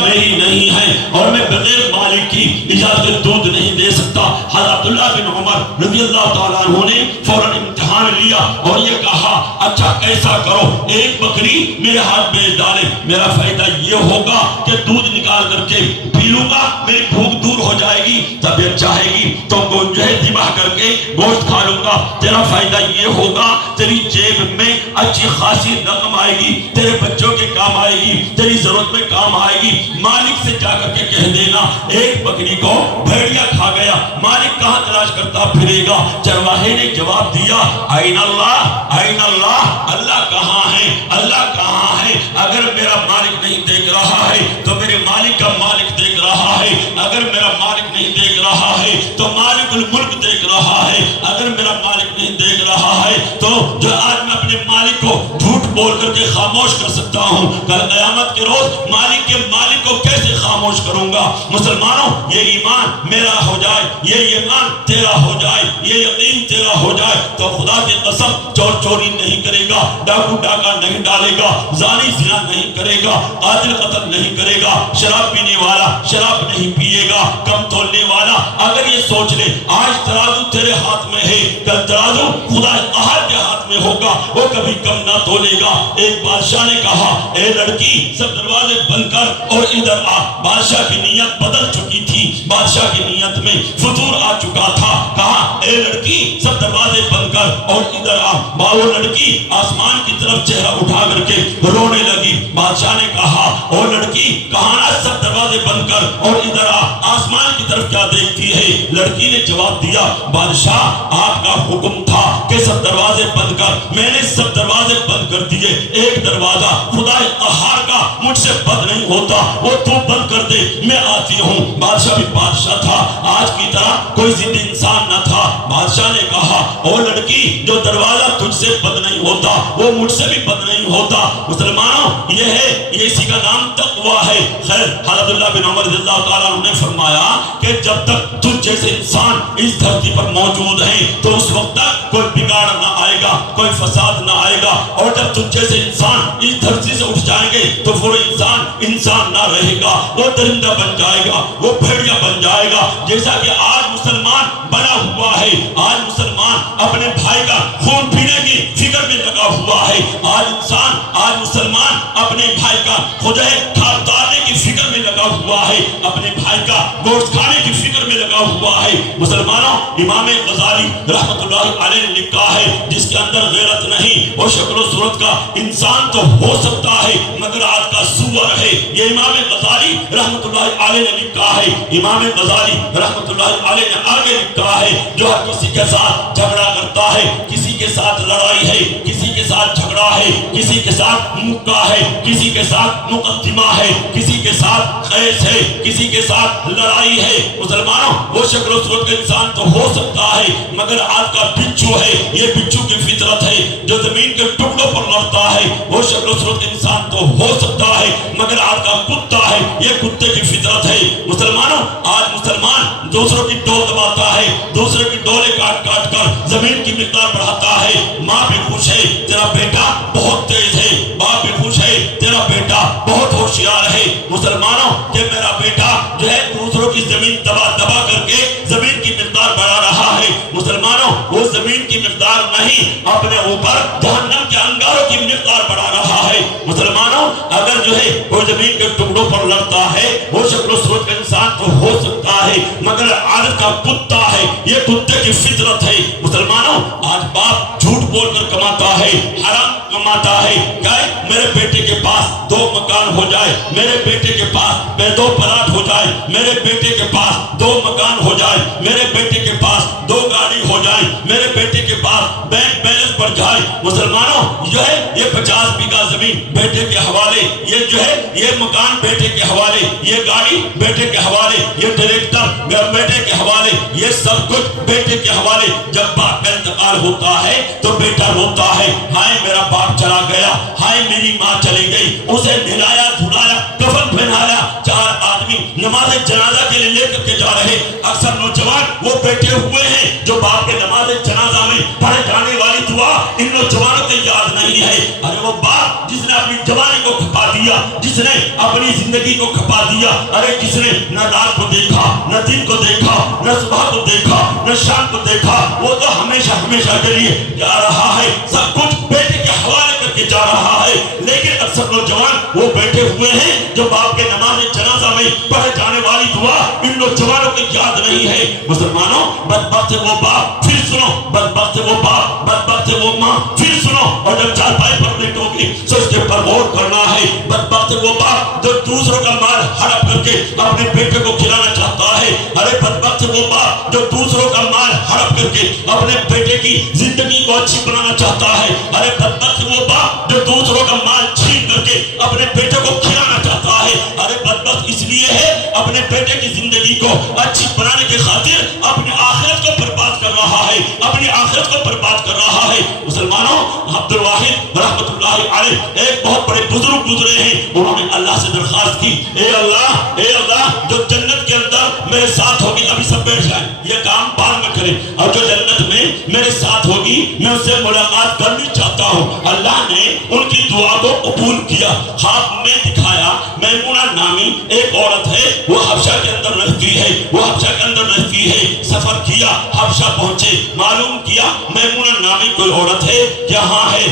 میری نہیں ہے اور میں بغیر مالک کی اجازت دودھ نہیں دے سکتا۔ حضرت عبداللہ بن عمر رضی اللہ تعالیٰ عنہ نے فوراً امتحان لیا اور یہ کہا اچھا ایسا کرو، ایک بکری میرے ہاتھ بیچ ڈالے، میرا فائدہ یہ ہوگا کہ دودھ نکال کر کے پی لوں گا، میری بھوک دور ہو جائے گی، طبیعت چاہے گی تو جو ہے ذبح کر کے گوشت کھا لوں گا، تیرا فائدہ یہ ہوگا تیری جیب میں اچھی خاصی رقم آئے گی، تیرے بچوں کے کام آئے گی، تیری ضرورت میں کام آئے گی۔ مالک سے جا کر کے کہہ دینا ایک بکری کو بھیڑیا کھا گیا، مالک کہاں تلاش کرتا پھرے گا؟ چرواہے نے جواب دیا این اللہ، این اللہ، اللہ کہاں ہے، اللہ کہاں ہے؟ اگر میرا مالک نہیں دیکھ رہا ہے تو میرے مالک کا مالک دیکھ رہا ہے، اگر میرا مالک نہیں دیکھ رہا ہے تو مالک الملک دیکھ رہا ہے، اگر میرا مالک نہیں دیکھ رہا ہے تو جو آج میں اپنے مالک کو جھوٹ بول کر کے خاموش کر سکتا ہوں، کل قیامت کے روز مالک کے مالک کو کیسے خاموش کروں گا؟ مسلمانوں، یہ ایمان میرا ہو جائے، یہ ایمان تیرا ہو جائے، یہ یقین تیرا ہو جائے تو خدا کی قسم چور چوری نہیں کرے گا، ڈاکو ڈاکہ نہیں ڈالے گا، زانی زنا نہیں کرے گا، قاتل قتل نہیں کرے گا، شراب پینے والا شراب نہیں پیے گا، کم تولنے والا اگر یہ سوچ لے آج ترازو تیرے ہاتھ میں ہے، کل ترازو خدا احد کے ہاتھ میں ہوگا، وہ کبھی کم نہ تولے گا۔ ایک بادشاہ نے کہا اے لڑکی سب دروازے بند کر اور ادھر آ۔ بادشاہ کی نیت بدل چکی تھی، بادشاہ کی نیت میں فتور آ چکا تھا، کہا اے لڑکی سب دروازے بند کر اور ادھر آ۔ وہ لڑکی آسمان کی طرف چہرہ اٹھا کر کے رونے لگی۔ بادشاہ نے کہا او لڑکی کہاں نہ سب دروازے بند کر اور ادھر آ، آسمان کی طرف کیا دیکھتی ہے؟ لڑکی نے جواب دیا بادشاہ آپ کا حکم تھا کہ سب دروازے بند کر، میں نے سب دروازے بند کر دیے، ایک دروازہ خدا قہار کا مجھ سے بند نہیں ہوتا، وہ تو بند کر دے میں آتی ہوں۔ بادشاہ بھی بادشاہ تھا، آج کی طرح کوئی ضد انسان نہ تھا۔ بادشاہ نے کہا او لڑکی جو دروازہ تجھ سے بند نہیں ہوتا وہ مجھ سے بھی بند نہیں ہوتا۔ مسلمانوں یہ ہے، یہ اسی کا نام تقویٰ ہے۔ خیر حضرت عبداللہ بن عمر رضی اللہ تعالیٰ عنہ نے فرمایا کہ جب تک تجھ جیسے انسان اس دھرتی پر موجود ہیں تو اس وقت تک کوئی بگاڑ نہ آئے گا، کوئی فساد نہ آئے گا، اور جب تجھ جیسے انسان اس دھرتی سے اٹھ جائیں گے تو وہ انسان انسان نہ رہے گا، وہ درندہ بن جائے گا، وہ بھیڑیا بن جائے گا۔ جیسا کہ آج مسلمان بنا ہوا ہے، آج مسلمان اپنے بھائی کا خون پینے کی فکر میں لگا ہوا ہے، آج مسلمان اپنے بھائی کا خود اتارنے کی فکر میں لگا ہوا ہے، اپنے بھائی کا گوشت کھانے کی فکر میں لگا ہوا ہے۔ مسلمانوں امام غزالی رحمت اللہ علیہ نے لکھا ہے جس کے اندر غیرت نہیں وہ شکل و صورت کا انسان تو ہو سکتا ہے مگر آج کا سور ہے، یہ امام غزالی رحمت اللہ علیہ نے لکھا ہے۔ امام غزالی رحمت اللہ علیہ نے آگے لکھا ہے جو ہر کسی کے ساتھ جھگڑا کرتا ہے، کسی کے ساتھ لڑائی ہے، کسی کے ساتھ جھگڑا ہے، کسی کے ساتھ مکہ ہے، کسی کے ساتھ مقدمہ ہے، کسی کے ساتھ قیس ہے، کسی کے ساتھ لڑائی ہے۔ مسلمانوں وہ شکل و صورت کا انسان تو ہو سکتا ہے مگر آج کا بچھو ہے، یہ بچھو کی فطرت ہے جو زمین کے ٹکڑوں پر لڑتا ہے، وہ شکل و صورت کا انسان تو ہو سکتا ہے مگر آج کا کتا ہے، یہ کتے کی فطرت ہے۔ مسلمانوں آج مسلمان دوسروں کی ڈول دباتا ہے، دوسروں کی ڈولے کاٹ کاٹ کر زمین کی مقدار بڑھاتا ہے۔ ماں بھی خوش ہے تیرا بیٹا بہت تیز ہے، باپ بھی خوش ہے تیرا بیٹا بہت ہوشیار ہے۔ مسلمانوں کہ میرا بیٹا جو ہے دوسروں کی زمین دبا دبا کر کے زمین کی مقدار بڑھا رہا ہے۔ مسلمانوں وہ زمین کی مقدار نہیں اپنے اوپر جہنم کے انگاروں کی مقدار بڑھا رہا ہے۔ مسلمانوں اگر جو ہے وہ زمین کے ٹکڑوں پر لڑتا ہے وہ شکل و صورت کا انسان تو ہو سکتا ہے مگر عادت کا کتا ہے، یہ کتے کی فطرت ہے۔ مسلمانوں آج باپ جھوٹ بول کر کماتا ہے، حرام کماتا ہے، کہے میرے بیٹے کے پاس 2 مکان ہو جائے، میرے بیٹے کے پاس 2 پلاٹ ہو جائے، میرے بیٹے کے پاس 2 مکان ہو جائے، میرے بیٹے کے پاس 2 گاڑی ہو جائے، میرے بیٹے کے پاس بینک بیلنس بڑھ جائے۔ مسلمانوں جو ہے یہ 50 بیگہ زمین بیٹے کے حوالے، یہ جو ہے یہ مکان بیٹے کے حوالے، یہ گاڑی بیٹے کے حوالے، یہ ٹریکٹر بیٹے کے حوالے، یہ سب کچھ بیٹے کے حوالے۔ جب باپ کا انتقال ہوتا ہے تو بیٹا روتا ہے ہائے میرا باپ چلا گیا، ہائے میری ماں چلی گئی، اسے نہلایا دھلایا کفن پہنایا، 4 آدمی نماز جنازہ کے لیے لے کر کے جا رہے اکثر نوجوان وہ بیٹھے ہوئے ہیں جو باپ کے نماز جنازہ میں پڑھے جانے والی دعا ان نوجوانوں کو یاد نہیں ہے. ارے وہ باپ جس نے اپنی جوانی کو کھپا دیا, جس نے اپنی زندگی کو کھپا دیا, ارے جس نے نہ رات کو دیکھا, نہ دن کو دیکھا, نہ صبح کو دیکھا, نہ شام کو دیکھا, وہ تو ہمیشہ ہمیشہ کے لیے جا رہا ہے, سب کچھ بیٹے کے حوالے کر کے جا رہا ہے. لیکن اکثر نوجوان وہ بیٹھے ہوئے ہیں جو باپ کے نماز جنازہ میں پڑھے جانے والی دعا ان نوجوانوں کو یاد نہیں ہے. مسلمانوں, بدبخت ہے وہ باپ, پھر سنو, بدبخت ہے وہ باپ, بدبخت ہے وہ ماں, پھر سنو, اور جب چارپائی پر لیٹو گے تو اس کے پر غور کرنا ہے. بدبخت ہے وہ باپ جو دوسروں کا مال ہڑپ کر کے اپنے بیٹے کو کھلانا چاہتا ہے. ارے بدبخت ہے وہ باپ جو دوسروں کا مال ہڑپ کر کے اپنے بیٹے کی زندگی کو اچھی بنانا چاہتا ہے. ارے بدبخت ہے وہ باپ جو دوسروں کا مال چھین کر کے اپنے بیٹے کو کھلانا چاہتا ہے. ارے بدبخت اس لیے ہے اپنے بیٹے کی زندگی کو اچھی بنانے کی خاطر اپنی آخرت کو برباد کر رہا ہے, اپنی آخرت کو برباد کر رہا ہے. مسلمانوں, عبد الواحد رحمت اللہ علیہ ایک بہت بڑے بزرگ گزرے ہیں. انہوں نے اللہ سے درخواست کی, اے اللہ جو جنت کے اندر میرے ساتھ ہوگی, ابھی سب بیٹھ جائیں, یہ کام بعد میں کریں, اور جو جنت میں میرے ساتھ ہوگی میں اس سے ملاقات کرنی چاہتا ہوں. اللہ نے ان کی دعا کو قبول کیا. خواب میں دکھایا میمونہ نامی ایک عورت ہے, وہ حبشہ کے اندر رہتی ہے, وہ حبشہ کے اندر رہتی ہے. سفر کیا, حبشہ پہنچے, معلوم کیا میمونہ نامی کوئی عورت ہے, کہاں ہے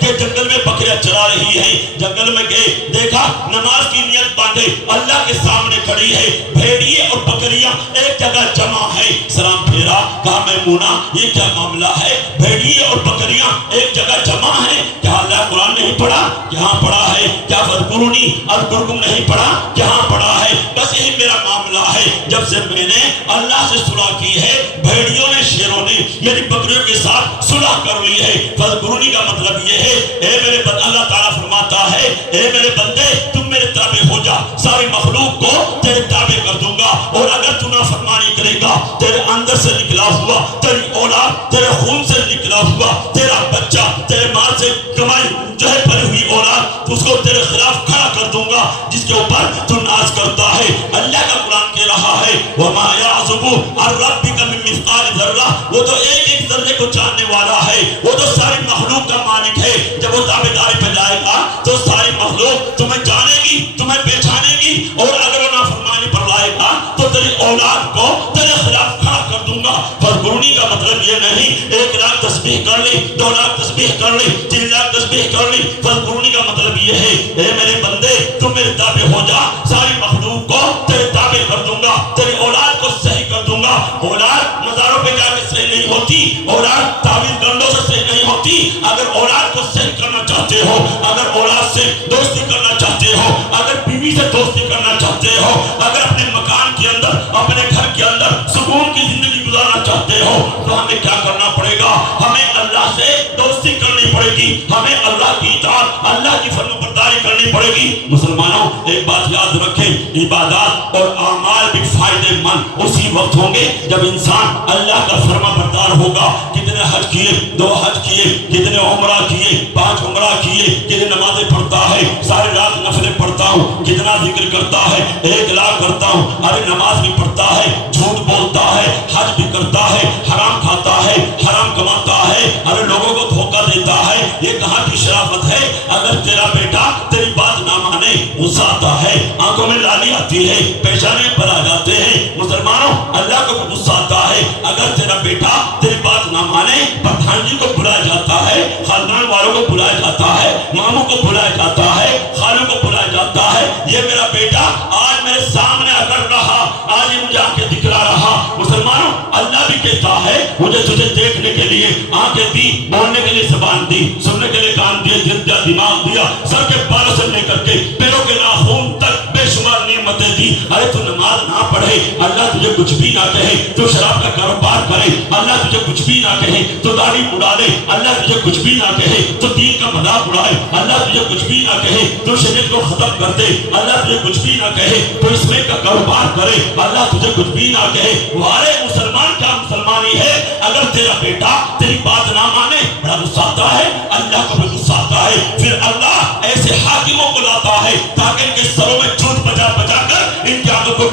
کہ جنگل میں بکریاں چرا رہی ہے. جنگل میں گئے, دیکھا نماز کی نیت باندھے اللہ کے سامنے کھڑی ہے, بھیڑیے اور بکریاں ایک جگہ جمع ہے. سلام پھیرا, کہا میمونہ یہ کیا معاملہ ہے, بھیڑیے اور بکریاں ایک جگہ جمع ہے, کیا اللہ قرآن نہیں پڑھا, کہاں پڑھا ہے, کیا فذکرونی اذکرکم نہیں پڑھا, کہاں پڑھا ہے, بس یہی میرا معاملہ ہے. جب سے میں نے اللہ سے صلح کی ہے, بھیڑیوں نے شیروں نے میری بکریوں کے ساتھ صلح کر لی ہے. فذکرونی کا مطلب یہ ہے, اے میرے بندے, اللہ تعالیٰ فرماتا ہے اے میرے بندے تم میرے تابع ہو جا, ساری مخلوق کو تیرے تابع کر دوں گا, اور اگر تو نافرمانی کرے گا, تیرے اندر سے نکلا ہوا, تیری اولاد تیرے خون سے نکلا ہوا, تیرا بچہ تیرے ماں سے کمائی جو ہے پلی ہوئی اولاد, اس کو تیرے خلاف کھڑا کر دوں گا جس کے اوپر تو ناز کرتا ہے. اللہ کا قرآن کہہ رہا ہے وَمَا يَعْزُبُ عَنْ رَبِّكَ مِن مِثْقَالِ ذَرَّةٍ, وہ تو ایک ایک ذرے کو جاننے والا ہے, وہ تو ساری مخلوق کا مالک ہے. جب وہ تابعداری پہ جائے گا تو ساری مخلوق تمہیں جانے گی, تمہیں پہچانے گی, اور اگر وہ نافرمانی پر لائے گا تو تیری اولاد کو تیرے خلاف کھڑا کر دوں گا. فذکرونی کا مطلب یہ نہیں 1 لاکھ تسبیح کر لی, 2 لاکھ تسبیح کر لی, 3 لاکھ تسبیح کر لی. فذکرونی کا مطلب یہ ہے اے میرے بندے تم میرے تابع ہو جا, ساری مخلوق کو تیرے تابع کر دوں گا, تیری اولاد کو صحیح کر دوں گا. اولاد مزاروں پہ جا کے صحیح نہیں ہوتی, اولاد تعویذ گنڈوں سے صحیح نہیں ہوتی. اگر اولاد کو صحیح کرنا چاہتے ہو, اگر اولاد سے دوستی کرنا چاہتے ہو, اگر بیوی سے دوستی کرنا چاہتے ہو, اگر اپنے مکان کے اندر, اپنے گھر کے اندر سکون کی زندگی گزارنا چاہتے ہو, تو ہمیں کیا کرنا پڑے گا, ہمیں اللہ سے دوستی کرنی پڑے گی, ہمیں اللہ کی اطاعت, اللہ کی فرمانبرداری کرنی پڑے گی. مسلمانوں ایک بات یاد رکھیں, عبادات اور اعمال بھی فائدے مند اسی وقت ہوں گے جب انسان اللہ کا فرمانبردار ہوگا. کتنے حج کیے, 2 حج کیے, کتنے عمرہ کیے, 5 عمرہ کیے, کتنے نمازیں پڑھتا ہے, ساری رات نفلیں پڑھتا ہوں, کتنا ذکر کرتا ہے, 1 لاکھ کرتا ہوں, ارے نماز بھی پڑھتا ہے, جھوٹ بولتا ہے, حج بھی کرتا ہے, حرام کھاتا ہے, حرام کماتا ہے, ارے لوگوں کو دھوکہ دیتا ہے. یہ کہاں کی شرافت ہے. اگر تیرا بیٹا تیری بات نہ مانے, غصہ آتا ہے, آنکھوں میں لالی آتی ہے, پیشانے پر آ جاتے ہیں. مسلمانوں اللہ کو غصہ آتا ہے. اگر تیرا بیٹا تیری بات نہ مانے, پردھان جی کو بلایا جاتا ہے, خاندان والوں کو بلایا جاتا ہے, ماموں کو بلایا جاتا ہے, خالوں کو بلایا جاتا ہے. یہ میرا بیٹا آج میرے سامنے اگر رہا, آج یہ مجھے آنکھیں دکھلا رہا. مسلمانوں اللہ بھی کہتا ہے مجھے تجھے دیکھنے کے لیے آنکھیں دی, بولنے کے لیے زبان دی, سننے کے لیے کان دیے, دل دیا, دماغ دیا, سر کے بالوں سے لے کر کے پیروں کے ناخن تک بے شمار نعمتیں دی. ارے تو نماز نہ پڑھے, اللہ تجھے کچھ بھی نہ کہے, تو شراب کا کاروبار کرے, اللہ تجھے کچھ بھی نہ کہے, تو داڑھی اڑا لے, اللہ تجھے کچھ بھی نہ کہے, تو دین کا مذاق اڑائے, اللہ تجھے کچھ بھی نہ کہے, تو شریعت کو ختم کر دے, اللہ تجھے کچھ بھی نہ کہے, تو اس میں کا کاروبار کرے, اللہ تجھے کچھ بھی نہ کہے. وارے مسلمان کیا مسلمانی ہے. اگر تیرا بیٹا تیری بات نہ مانے, بڑا غصہ آتا ہے, اللہ کو بھی غصہ آتا ہے. پھر اللہ ایسے حاکموں کو لاتا ہے تاکہ ان کے سروں میں چوٹ بجا بجا کر ان